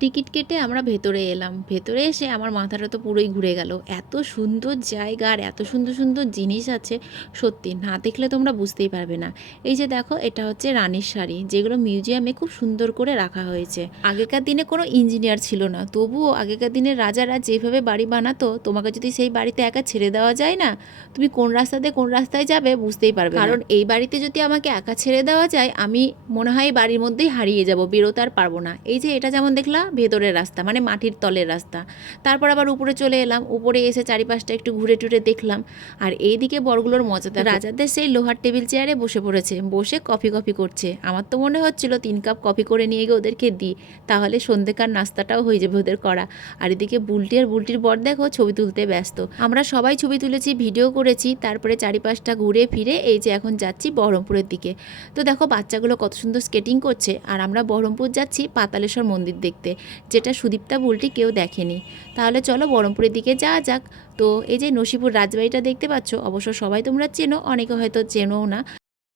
Ticket কেটে আমরা ভেতরে এলাম। ভেতরে এসে আমার মাথাটা তো পুরোই ঘুরে গেল। এত সুন্দর জায়গা আর এত সুন্দর সুন্দর জিনিস আছে, সত্যি না দেখলে তোমরা বুঝতেই পারবে না। এই যে দেখো, এটা হচ্ছে রানীর শাড়ি, যেগুলো মিউজিয়ামে খুব সুন্দর করে রাখা হয়েছে। আগেকার দিনে কোনো ইঞ্জিনিয়ার ছিল না, তবুও আগেকার দিনের রাজারা যেভাবে বাড়ি বানাতো, তোমাকে যদি সেই বাড়িতে একা ছেড়ে দেওয়া যায় না, তুমি কোন রাস্তা দিয়ে কোন রাস্তায় যাবে বুঝতেই পারবে না। কারণ এই বাড়িতে যদি আমাকে একা ছেড়ে দেওয়া যায়, আমি মনে হয় এই বাড়ির মধ্যেই হারিয়ে যাব, বেরোতে আর পারবো না। এই যে এটা যেমন দেখলাম ভেতরের রাস্তা, মানে মাটির তলের রাস্তা। তারপর আবার উপরে চলে এলাম, উপরে এসে চারিপাশটা একটু ঘুরে টুরে দেখলাম। আর এইদিকে বড়গুলোর মজাদার রাজাদের সেই লোহার টেবিল চেয়ারে বসে পড়েছে, বসে কফি করছে। আমার তো মনে হচ্ছিল 3 কাপ কফি করে নিয়ে গিয়ে ওদেরকে দিই, তাহলে সন্ধ্যেকার নাস্তাটাও হয়ে যাবে ওদের করা। আর এদিকে বুলটি আর বুলটির বর দেখো ছবি তুলতে ব্যস্ত। আমরা সবাই ছবি তুলেছি, ভিডিও করেছি, তারপরে চারিপাশটা ঘুরে ফিরে এই যে এখন যাচ্ছি বহরমপুরের দিকে। তো দেখো বাচ্চাগুলো কত সুন্দর স্কেটিং করছে, আর আমরা বহরমপুর যাচ্ছি পাতালেশ্বর মন্দির দেখতে, যেটা সুদীপ্তা বুলটি কেউ দেখেনি। তাহলে চলো বহরমপুরের দিকে যাওয়া যাক। তো এই যে নসিপুর রাজবাড়িটা দেখতে পাচ্ছ, অবশ্য সবাই তোমরা চেনো, অনেকে হয়তো চেনোও না।